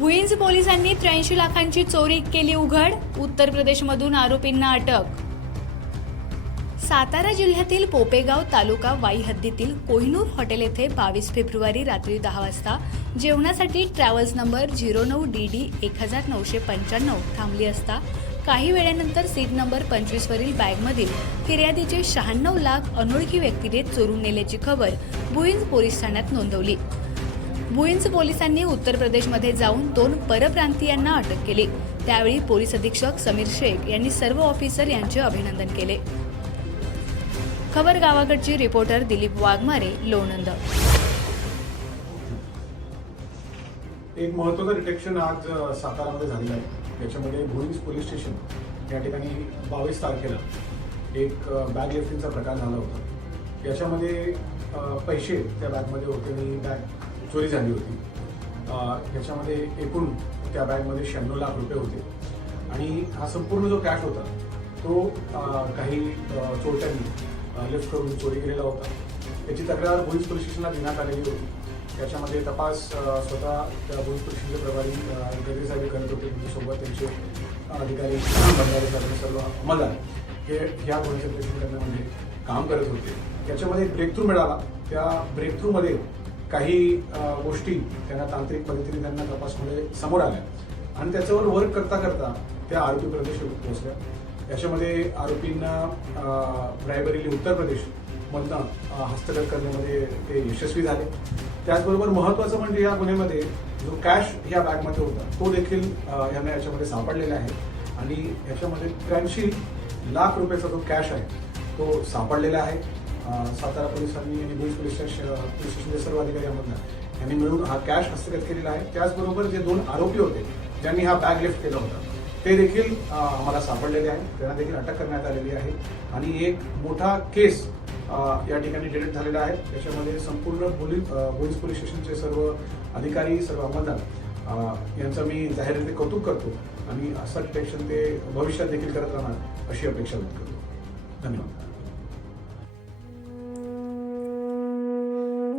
पोलिसांनी त्र्याऐंशी लाखांची चोरी केली उघड उत्तर प्रदेशमधून आरोपींना अटक. सातारा जिल्ह्यातील पोपेगाव तालुका वाई हद्दीतील कोहिनूर हॉटेल येथे बावीस फेब्रुवारी रात्री दहा वाजता जेवणासाठी ट्रॅव्हल्स नंबर झिरो नऊ डी डी एक हजार नऊशे पंच्याण्णव थांबली असता काही वेळानंतर सीट नंबर पंचवीसवरील बॅगमधील फिर्यादीचे शहाण्णव लाख अनोळखी व्यक्तीने चोरून नेल्याची खबर भुईंज पोलीस ठाण्यात नोंदवली. भुईंच पोलिसांनी उत्तर प्रदेशमध्ये जाऊन दोन परप्रांतीयांना अटक केली. त्यावेळी पोलीस अधीक्षक समीर शेख यांनी सर्व ऑफिसर यांचे अभिनंदन केले. खबर गावाकडची रिपोर्टर दिलीप वाघमारे लोणंद. एक महत्वाचं डिटेक्शन आज सातारामध्ये झालेलं आहे. त्याच्यामध्ये भुईंज पोलीस स्टेशन या ठिकाणी बावीस तारखेला एक बॅग लिफ्टिंगचा प्रकार झाला होता. याच्यामध्ये पैसे त्या बॅगमध्ये होते आणि बॅग चोरी झाली होती. त्याच्यामध्ये एकूण त्या बॅगमध्ये शहाण्णव लाख रुपये होते. आणि हा संपूर्ण जो कॅश होता तो काही चोरट्यांनी लिफ्ट करून चोरी केलेला होता. त्याची तक्रार पोलीस पोलीस स्टेशनला देण्यात आलेली होती. त्याच्यामध्ये तपास स्वतः त्या पोलीस स्टेशनचे प्रभारी अ, साहेब करत होते. त्यांच्यासोबत त्यांचे अधिकारी भंडारे साहेब सर्व अंमलदार हे ह्या गुन्ह्याचे प्रेक्षण करण्यामध्ये काम करत होते. त्याच्यामध्ये एक ब्रेक थ्रू मिळाला. त्या ब्रेक थ्रूमध्ये काही गोष्टी त्यांना तांत्रिक पद्धतीने त्यांना तपासमध्ये समोर आल्या. आणि त्याच्यावर वर्क करता करता त्या आरोपी प्रदेश पोहोचल्या. याच्यामध्ये आरोपींना रायबरेली उत्तर प्रदेश मधनं हस्तगत करण्यामध्ये ते यशस्वी झाले. त्याचबरोबर महत्वाचं म्हणजे या गुन्ह्यामध्ये जो कॅश ह्या बॅगमध्ये होता तो देखील यांना याच्यामध्ये सापडलेला आहे. आणि याच्यामध्ये त्र्याऐंशी लाख रुपयाचा जो कॅश आहे तो सापडलेला आहे. सातारा पोलिसांनी आणि भुज पोलीस स्टेशनचे सर्व अधिकारी अहमदनगर यांनी मिळून हा कॅश हस्तगत केलेला आहे. त्याचबरोबर जे दोन आरोपी होते ज्यांनी हा बॅग लिफ्ट केला होता ते देखील आम्हाला सापडलेले आहेत. त्यांना देखील अटक करण्यात आलेली आहे. आणि एक मोठा केस या ठिकाणी डिलीट झालेला आहे. त्याच्यामध्ये संपूर्ण पोलीस पोलीस पोलीस स्टेशनचे सर्व अधिकारी सर्व अंमलदार यांचं मी जाहीररीत्या कौतुक करतो आणि असं डिटेक्शन ते भविष्यात देखील करत राहणार अशी अपेक्षा व्यक्त करतो. धन्यवाद.